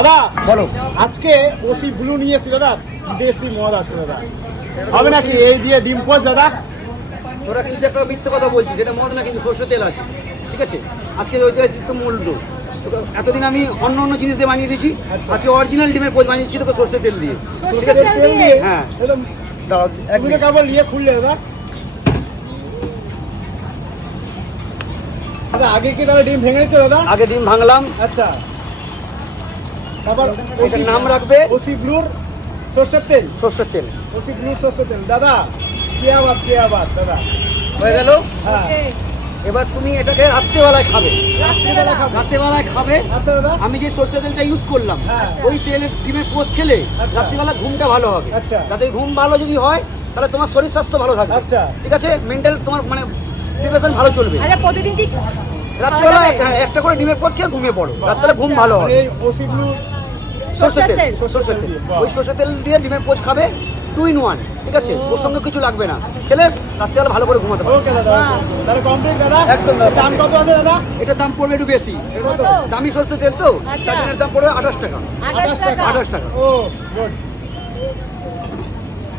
দাদা বলো। আজকে ওসি ব্লু নিয়ে এসেছি দাদা। দেশি মদ আছে দাদা। হবে নাকি? এই দিয়ে ডিম পোচ দাদা। তোরা কিন্তু একটা মিথ্যে কথা বলছিস এটা মদ না কিন্তু সর্ষে তেল আছে। ঠিক আছে? আজকে ওইটা তো মূল্য। এতদিন আমি অন্য অন্য জিনিস দিয়ে বানিয়ে দিয়েছি। আচ্ছা। আজকে অরিজিনাল ডিমের পোজ বানিয়েছি তোকে সর্ষে তেল দিয়ে। হ্যাঁ। এক মিনিট। কেবল নিয়ে খুললে দাদা আগে কি তাহলে ডিম ভেঙে নিচ্ছে দাদা? আগে ডিম ভাঙলাম। আচ্ছা। তারপর এটার নাম রাখবে? ওসি ব্লুর সর্ষের তেল। সর্ষের তেল। ওসি ব্লুর সর্ষের তেল। দাদা কে আবাদ কে আবাদ দাদা। হয়ে গেল? হ্যাঁ। এবার তুমি এটাকে রাত্রেবেলায় খাবে। রাত্রিবেলা। রাত্রেবেলায় খাবে? আচ্ছা দাদা। আমি যে সর্ষে তেলটা ইউজ করলাম হ্যাঁ। ওই তেলের ডিমের পোস্ট খেলে আচ্ছা। রাত্রিবেলা ঘুমটা ভালো হবে। আচ্ছা। যাতে ঘুম ভালো যদি হয় তাহলে তোমার শরীর স্বাস্থ্য ভালো থাকবে। আচ্ছা। ঠিক আছে? মেন্টাল তোমার মানে প্রিপারেশন ভালো চলবে। আচ্ছা প্রতিদিন কি রাত্রিবেলা? হ্যাঁ, একটা করে ডিমের পর খেয়ে ঘুমিয়ে পড়ো। রাত্রে ঘুম আচ্ছা। ভালো হবে। সর্ষের তেল। সর্ষের তেল। ওই সর্ষের তেল দিয়ে ডিমের পোচ খাবে টু ইন ওয়ান ঠিক আছে? ওর সঙ্গে কিছু লাগবে না। খেলে রাত্রিবেলা ভালো করে ঘুমাতে পারবে। ওকে দাদা তাহলে কমপ্লিট দাদা। একদম দাম কত আছে দাদা? এটার দাম পড়বে একটু বেশি। দামি সর্ষের তেল তো আচ্ছা। তার দাম পড়বে আঠাশ টাকা। আঠাশ টাকা। আঠাশ টাকা। ও গুড